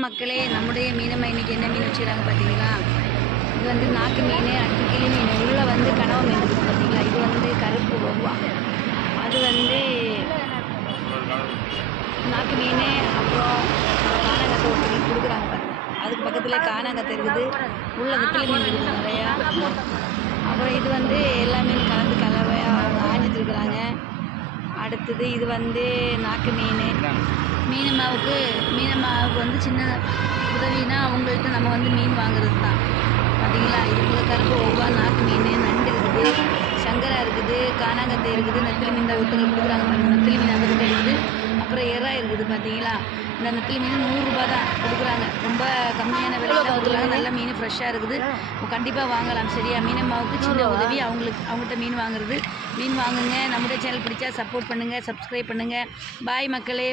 மக்களே, நம்முடைய மீனம்மா இன்னைக்கு என்ன மீன் வச்சுக்கிறாங்க பார்த்தீங்களா? இது வந்து நாக்கு மீன், அடுத்து கிளி மீன், உள்ளே வந்து கனவா மீன் இருக்குது பார்த்தீங்களா? இது வந்து கருப்பு வவ்வா, அது வந்து நாக்கு மீன். அப்புறம் கானாங்கத்தை ஒருத்தருக்கு கொடுக்குறாங்க பாருங்க, அதுக்கு பக்கத்தில் கானாங்கத்தை இருக்குது, உள்ள நெத்திலி மீன் இருக்குது நிறையா. அப்புறம் இது வந்து எல்லா மீன் கலந்து கலவையாக அவங்க ஆஞ்சிட்டு இருக்கிறாங்க. அடுத்தது இது வந்து நாக்கு மீன். மீனம்மாவுக்கு வந்து சின்ன உதவினா அவங்கள்ட்ட நம்ம வந்து மீன் வாங்குறது தான் பார்த்தீங்களா. இதுக்குள்ள கருப்பு ஒவ்வா, நாக்கு மீன், நண்டு இருக்குது, சங்கரா இருக்குது, கானாங்கத்தை இருக்குது, நெத்திலி மீன் தான் ஒருத்தங்க கொடுக்குறாங்க பாருங்கள். நெத்திலி மீன் அந்த பக்கம் இருக்குது. அப்புறம் எறா இருக்குது பார்த்தீங்களா. இந்த நெத்திலி மீன் 100 ரூபா தான் கொடுக்குறாங்க, ரொம்ப கம்மியான விலையில் கொடுக்குறாங்க. நல்ல மீன் ஃப்ரெஷ்ஷாக இருக்குது, கண்டிப்பாக வாங்கலாம். சரியா, மீனம்மாவுக்கு சின்ன உதவி அவங்கள்ட்ட மீன் வாங்குறது. மீன் வாங்குங்க. நம்முடைய சேனல் பிடிச்சா சப்போர்ட் பண்ணுங்கள், சப்ஸ்கிரைப் பண்ணுங்கள். பாய் மக்களே.